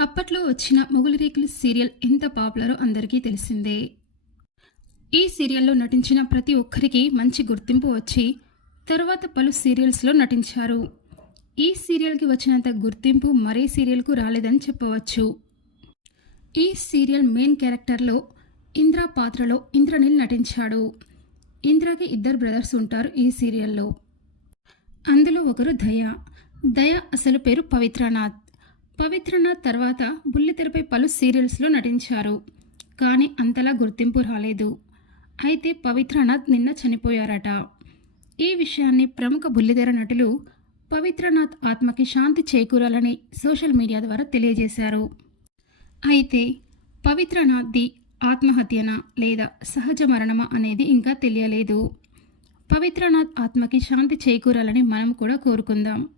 అప్పట్లో వచ్చిన మొగులు రేకులు సీరియల్ ఎంత పాపులరో అందరికీ తెలిసిందే. ఈ సీరియల్లో నటించిన ప్రతి ఒక్కరికి మంచి గుర్తింపు వచ్చి తర్వాత పలు సీరియల్స్లో నటించారు. ఈ సీరియల్కి వచ్చినంత గుర్తింపు మరే సీరియల్కు రాలేదని చెప్పవచ్చు. ఈ సీరియల్ మెయిన్ క్యారెక్టర్లో ఇంద్ర పాత్రలో ఇంద్రనీల్ నటించాడు. ఇంద్రకి ఇద్దరు బ్రదర్స్ ఉంటారు ఈ సీరియల్లో. అందులో ఒకరు దయ. దయ అసలు పేరు పవిత్రనాథ్. పవిత్రనాథ్ తర్వాత బుల్లితెరపై పలు సీరియల్స్లో నటించారు. కానీ అంతలా గుర్తింపు రాలేదు. అయితే పవిత్రనాథ్ నిన్న చనిపోయారట. ఈ విషయాన్ని ప్రముఖ బుల్లితెర నటులు పవిత్రనాథ్ ఆత్మకి శాంతి చేకూరాలని సోషల్ మీడియా ద్వారా తెలియజేశారు. అయితే పవిత్రనాథ్ది ఆత్మహత్యన లేదా సహజ మరణమా అనేది ఇంకా తెలియలేదు. పవిత్రనాథ్ ఆత్మకి శాంతి చేకూరాలని మనం కూడా కోరుకుందాం.